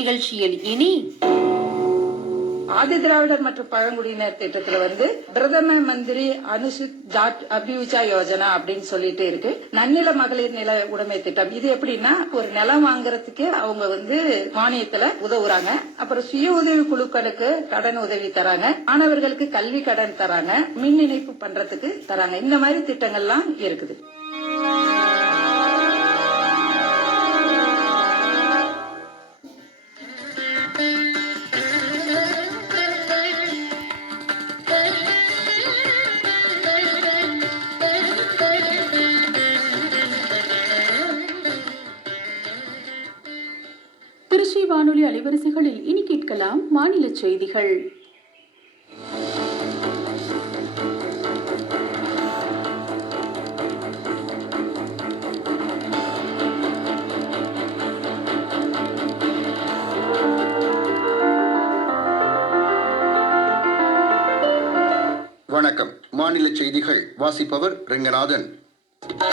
நிகழ்ச்சியில் இனி ஆதி திராவிடர் மற்றும் பழங்குடியினர் திட்டத்துல பிரதம மந்திரி அனுசூச்சித் ஜாட் அபிவிருத்தி யோஜனா அப்படின்னு சொல்லிட்டு இருக்கு. நன்னில மகளிர் நில உடைமை திட்டம். இது எப்படின்னா ஒரு நிலம் வாங்குறதுக்கு அவங்க மானியத்துல உதவுறாங்க. அப்புறம் சுய உதவி குழுக்களுக்கு கடன் உதவி தராங்க. மாணவர்களுக்கு கல்வி கடன் தராங்க. மின் இணைப்பு பண்றதுக்கு தராங்க. இந்த மாதிரி திட்டங்கள்லாம் இருக்குது. திருச்சி வானொலி அலைவரிசைகளில் இனி கேட்கலாம் மாநில செய்திகள். வணக்கம். மாநில செய்திகள் வாசிப்பவர் ரெங்கநாதன்.